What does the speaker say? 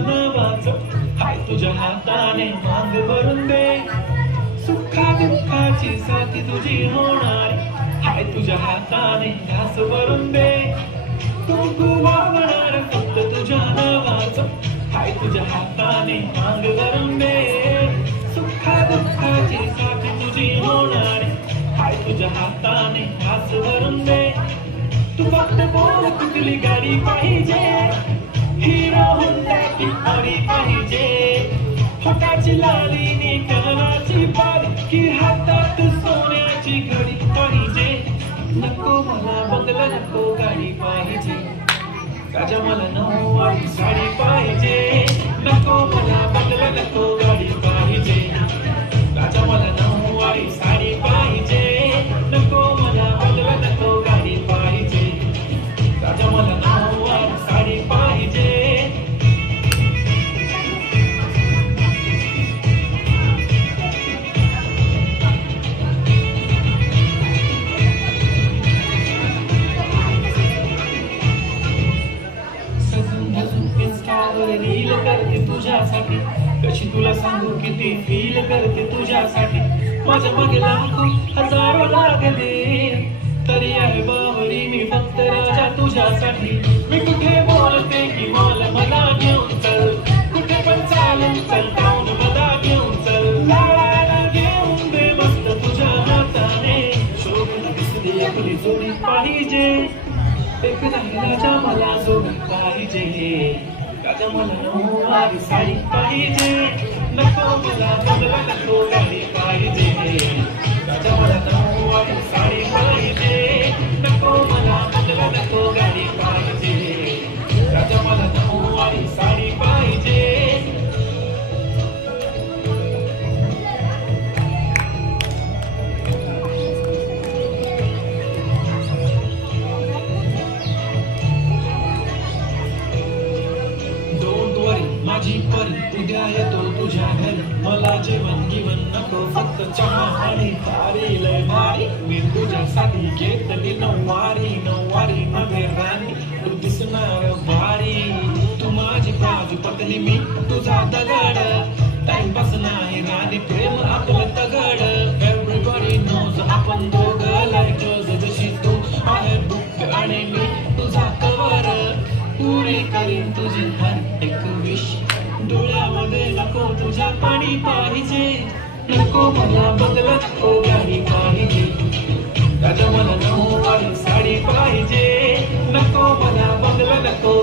नावाचं हाय तुझ्या हाताने मांग भरून दे सुखा दुःखाची साथी तुझी होणार हाय तुझ्या हाताने घास भरून दे कुंकू लावणार फक्त तुझ्या नावाचं हाय तुझ्या हाताने मांग भरून दे सुखा दुःखाची साथी तुझी होणार हाय तुझ्या हाताने घास भरून दे तू फक्त बोल कुठली गाडी पाहिजे हिरो होंडाची गाडी पाहिजे होटाची लाली नी कानाची बाली की हातात सोन्याची घडी पाहिजे नको मला बंगला नको गाडी पाहिजे राजा मला नऊवारी साडी पाहिजे नको मला बंगला नको गाडी पाहिजे राजा मला नऊवारी साडी पाहिजे नको मला बंगला नको गाडी पाहिजे राजा मला नऊवारी साडी पाहिजे रील करते तुझ्यासाठी कशी तुला सांगू किती फील करते तुझ्यासाठी माझ्या मागे लाखो हजारो लागले तरी आहे बावरी मी फक्त राजा तुझ्यासाठी मी कुठे बोलते की मला घेऊन चल कुठे पण चालेल चल जाऊन मला घेऊन चल लाळाला घेऊन दे मस्त तुझ्या हाताने शोभून दिसली आपली जोडी पाहिजे एक राजा मला जोडी पाहिजे राजा मला नऊवारी साडी पाहिजे नको मला बंगला नको गाडी पाहिजे राजा मला नऊवारी साडी पाहिजे नको मला बंगला नको गाडी पाहिजे राजा मला नऊवारी साडी पाहिजे माझी परी उद्या येतो तुझ्या घरी मला जेवण गिवण नको फक्त चहा आणि तारी लय भारी मी तुझ्यासाठी घेतली नऊवारी मध्ये राणी तू दिसणार भारी तू माझी बाजू पतली मी तुझा दगड टाइमपास नाही राणी प्रेम आपलं दगड एव्हरीबडी नोज आपण दोघं लाईक जशी तू आहे बुक आणि मी तुझा कवर पुरी करीन तुझी हर एक विश डोळ्यामध्ये नको तुझ्या पाणी पाहिजे नको मला बंगला नको गाडी पाहिजे राजा मला नऊवारी साडी पाहिजे नको मला बंगला नको